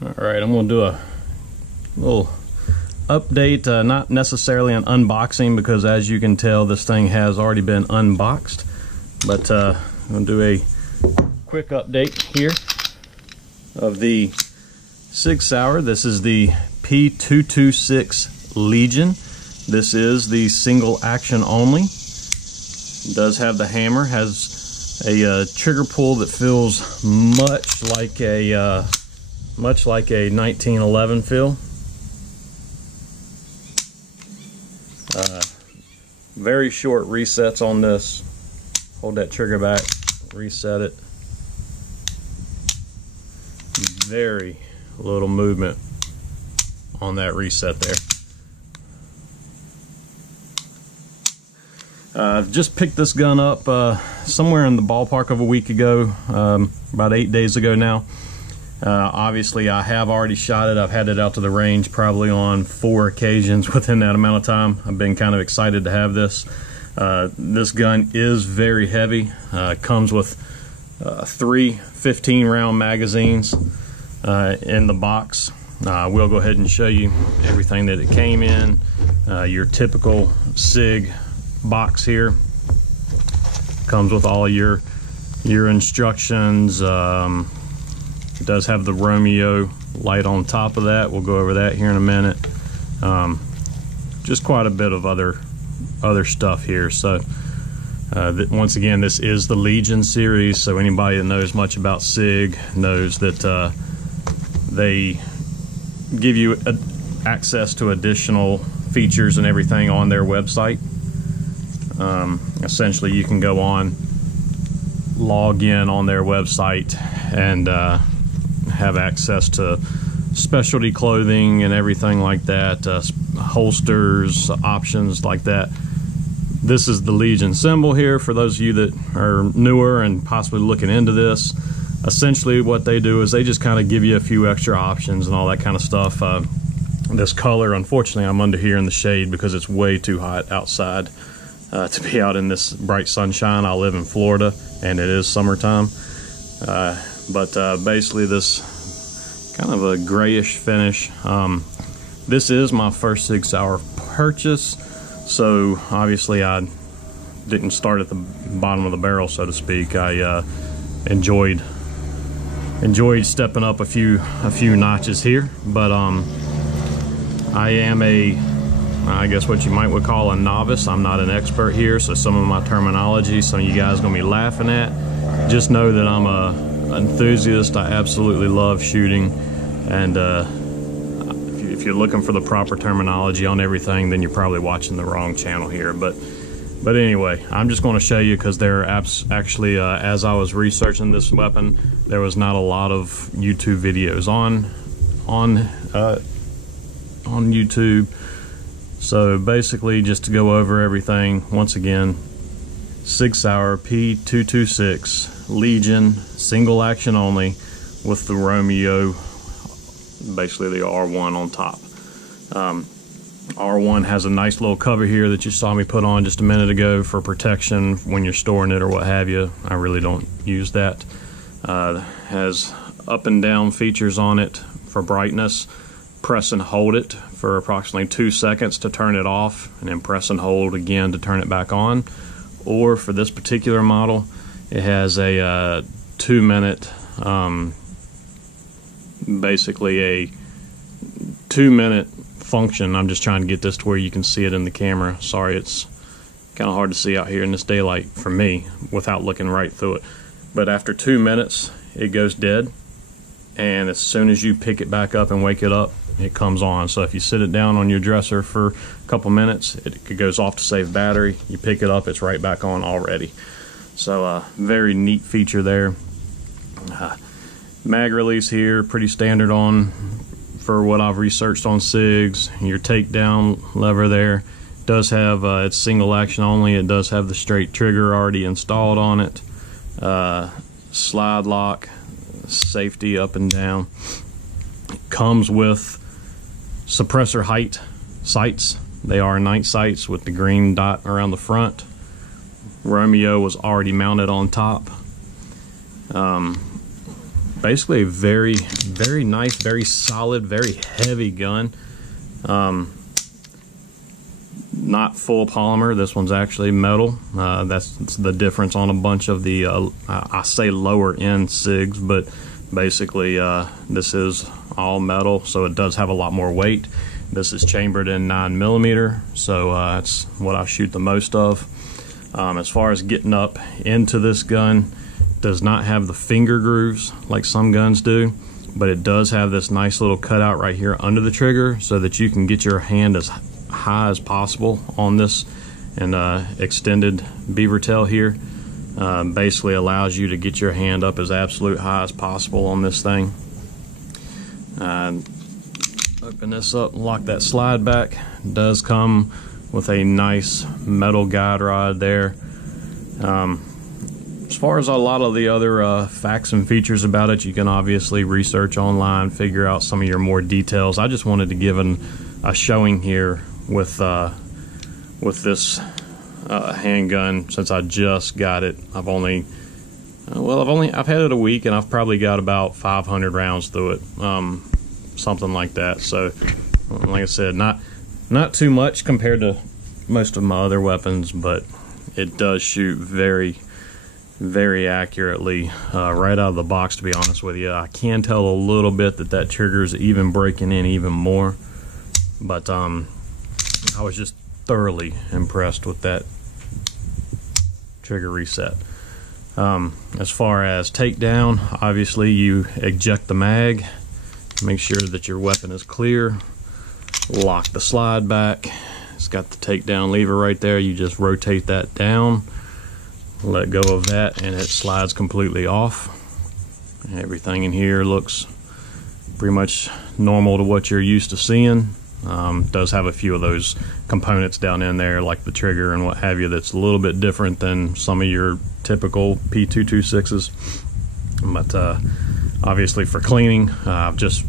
Alright, I'm going to do a little update, not necessarily an unboxing because as you can tell this thing has already been unboxed, but I'm going to do a quick update here of the SIG Sauer. This is the P226 Legion. This is the single action only. It does have the hammer, has a trigger pull that feels much like a 1911 feel. Very short resets on this. Hold that trigger back, reset it. Very little movement on that reset there. I've just picked this gun up somewhere in the ballpark of a week ago, about 8 days ago now. Obviously I have already shot it. I've had it out to the range probably on 4 occasions within that amount of time. I've been kind of excited to have this. This gun is very heavy. Comes with 3 15-round magazines in the box. We'll go ahead and show you everything that it came in. Your typical SIG box here. Comes with all your instructions. It does have the Romeo light on top of that. We'll go over that here in a minute. Just quite a bit of other stuff here. So once again, this is the Legion series, so anybody that knows much about SIG knows that they give you access to additional features and everything on their website. Essentially you can go on, log in on their website, and have access to specialty clothing and everything like that, holsters, options like that. This is the Legion symbol here for those of you that are newer and possibly looking into this. Essentially what they do is they just kind of give you a few extra options and all that kind of stuff. This color, unfortunately I'm under here in the shade because it's way too hot outside to be out in this bright sunshine. I live in Florida and it is summertime. But basically this kind of a grayish finish. This is my first SIG Sauer purchase, so obviously I didn't start at the bottom of the barrel, so to speak. I enjoyed stepping up a few notches here, but I am I guess what you might would call a novice. I'm not an expert here, so some of my terminology some of you guys are gonna be laughing at. Just know that I'm a enthusiast. I absolutely love shooting, and if you're looking for the proper terminology on everything, then you're probably watching the wrong channel here. But anyway, I'm just going to show you because there are actually as I was researching this weapon, there was not a lot of YouTube videos on YouTube. So basically, just to go over everything once again, SIG Sauer P226 Legion, single action only, with the Romeo, basically the R1 on top. R1 has a nice little cover here that you saw me put on just a minute ago for protection when you're storing it or what have you. I really don't use that. Has up and down features on it for brightness. Press and hold it for approximately 2 seconds to turn it off, and then press and hold again to turn it back on. Or for this particular model, it has a 2-minute, basically a 2-minute function. I'm just trying to get this to where you can see it in the camera. Sorry, it's kind of hard to see out here in this daylight for me without looking right through it. But after 2 minutes, it goes dead, and as soon as you pick it back up and wake it up, it comes on. So if you sit it down on your dresser for a couple minutes, it goes off to save battery. You pick it up, it's right back on already. So very neat feature there. Mag release here, pretty standard on for what I've researched on SIGs. Your takedown lever there does have it's single action only. It does have the straight trigger already installed on it. Slide lock, safety up and down. It comes with suppressor height sights. They are night sights with the green dot around the front. Romeo was already mounted on top. basically a very, very nice, very solid, very heavy gun. Not full polymer. This one's actually metal. That's the difference on a bunch of the I say lower end SIGs, but basically this is all metal, so it does have a lot more weight. This is chambered in 9mm, so that's what I shoot the most of. As far as getting up into this gun, does not have the finger grooves like some guns do, but it does have this nice little cutout right here under the trigger so that you can get your hand as high as possible on this, and extended beaver tail here basically allows you to get your hand up as absolute high as possible on this thing. Open this up, lock that slide back. It does come with a nice metal guide rod there. As far as a lot of the other facts and features about it, you can obviously research online, figure out some of your more details. I just wanted to give a showing here with this handgun since I just got it. I've had it a week, and I've probably got about 500 rounds through it, something like that. So, like I said, not too much compared to most of my other weapons, but it does shoot very, very accurately right out of the box, to be honest with you. I can tell a little bit that trigger is even breaking in even more, but I was just thoroughly impressed with that trigger reset. As far as takedown, obviously you eject the mag, make sure that your weapon is clear, lock the slide back. It's got the takedown lever right there. You just rotate that down, let go of that, and it slides completely off. Everything in here looks pretty much normal to what you're used to seeing. Does have a few of those components down in there, like the trigger and what have you, that's a little bit different than some of your typical P226s. But obviously for cleaning, I've just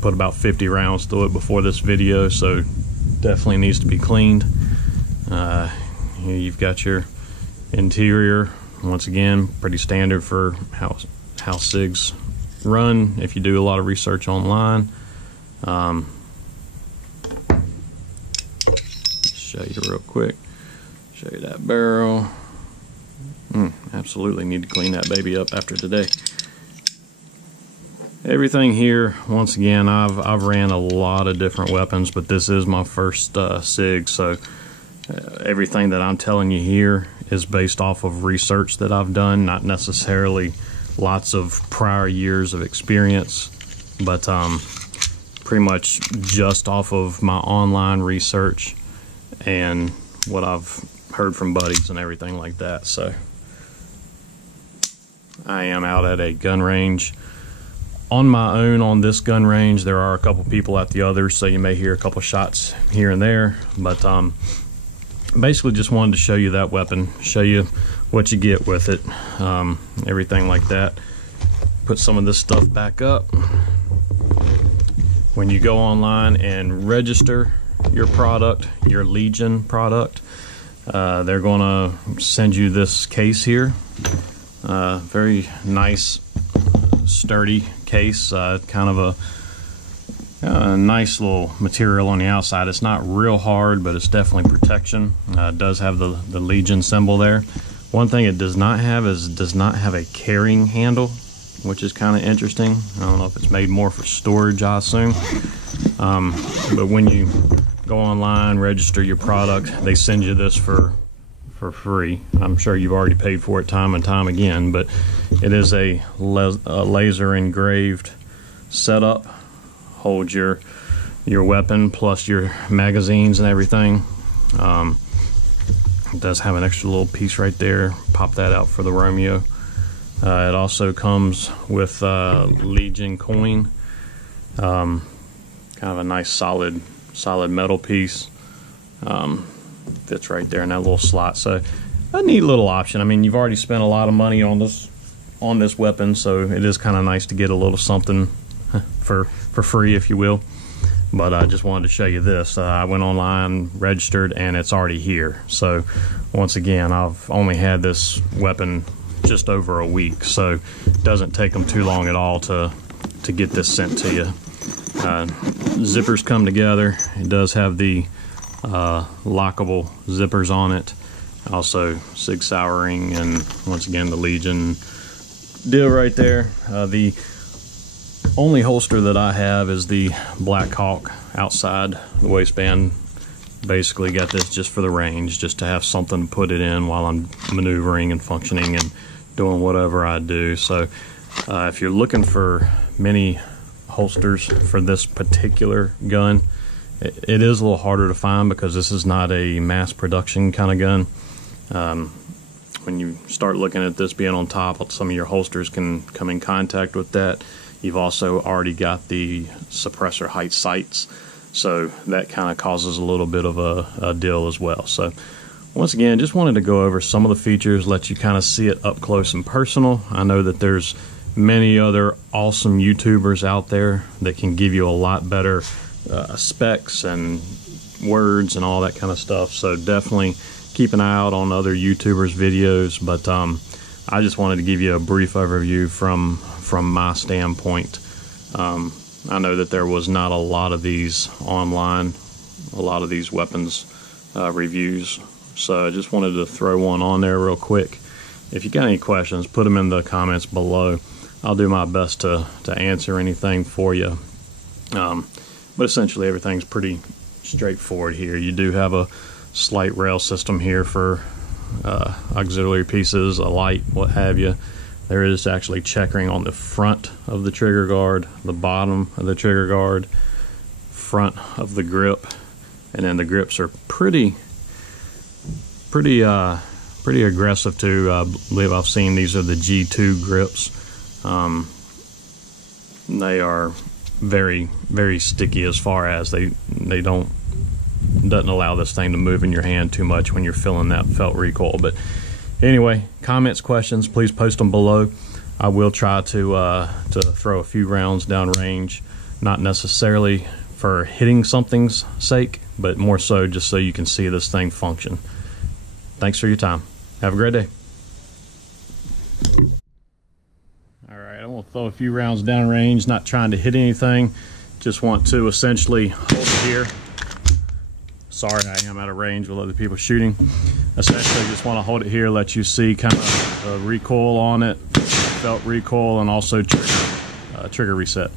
put about 50 rounds through it before this video, so definitely needs to be cleaned. Here you've got your interior. Once again, pretty standard for how SIGs run if you do a lot of research online. Show you real quick. Show you that barrel. Absolutely need to clean that baby up after today. Everything here, once again, I've ran a lot of different weapons, but this is my first SIG, so everything that I'm telling you here is based off of research that I've done, not necessarily lots of prior years of experience, but pretty much just off of my online research and what I've heard from buddies and everything like that. So I am out at a gun range on my own. On this gun range, there are a couple people at the others, so you may hear a couple shots here and there, but basically just wanted to show you that weapon, show you what you get with it, everything like that. Put some of this stuff back up. When you go online and register your product, your Legion product, they're gonna send you this case here. Very nice, sturdy case, kind of a nice little material on the outside. It's not real hard, but it's definitely protection. It does have the Legion symbol there. One thing it does not have is it does not have a carrying handle, which is kind of interesting. I don't know if it's made more for storage, I assume. But when you go online, register your product, they send you this for free. I'm sure you've already paid for it time and time again, but it is a laser engraved setup. Holds your weapon plus your magazines and everything. It does have an extra little piece right there. Pop that out for the Romeo. It also comes with Legion coin. Kind of a nice solid metal piece. Fits right there in that little slot. So a neat little option. I mean, you've already spent a lot of money on this weapon, so it is kind of nice to get a little something for free, if you will. But I just wanted to show you this. I went online, registered, and it's already here. So once again, I've only had this weapon just over a week, so it doesn't take them too long at all to get this sent to you. Zippers come together. It does have the lockable zippers on it. Also SIG Sauering, and once again the Legion deal right there. The only holster that I have is the Black Hawk outside the waistband. Basically got this just for the range, just to have something to put it in while I'm maneuvering and functioning and doing whatever I do. So if you're looking for many holsters for this particular gun, it is a little harder to find because this is not a mass production kind of gun. When you start looking at this being on top, some of your holsters can come in contact with that. You've also already got the suppressor height sights, so that kind of causes a little bit of a deal as well. So once again, just wanted to go over some of the features, let you kind of see it up close and personal. I know that there's many other awesome YouTubers out there that can give you a lot better specs and words and all that kind of stuff, so definitely keep an eye out on other YouTubers' videos. But I just wanted to give you a brief overview from my standpoint. I know that there was not a lot of these online, a lot of these weapons reviews, so I just wanted to throw one on there real quick. If you got any questions, put them in the comments below. I'll do my best to answer anything for you. But essentially everything's pretty straightforward here. You do have a slight rail system here for auxiliary pieces, a light, what have you. There is actually checkering on the front of the trigger guard, the bottom of the trigger guard, front of the grip, and then the grips are pretty aggressive too. I believe I've seen these are the G2 grips. They are very, very sticky as far as they doesn't allow this thing to move in your hand too much when you're feeling that felt recoil. But anyway, comments, questions, please post them below. I will try to throw a few rounds down range, not necessarily for hitting something's sake, but more so just so you can see this thing function. Thanks for your time. Have a great day. All right, I'm gonna throw a few rounds down range, not trying to hit anything. Just want to essentially hold it here. Sorry, I am out of range with other people shooting. Essentially just want to hold it here, let you see kind of the recoil on it, felt recoil, and also trigger reset.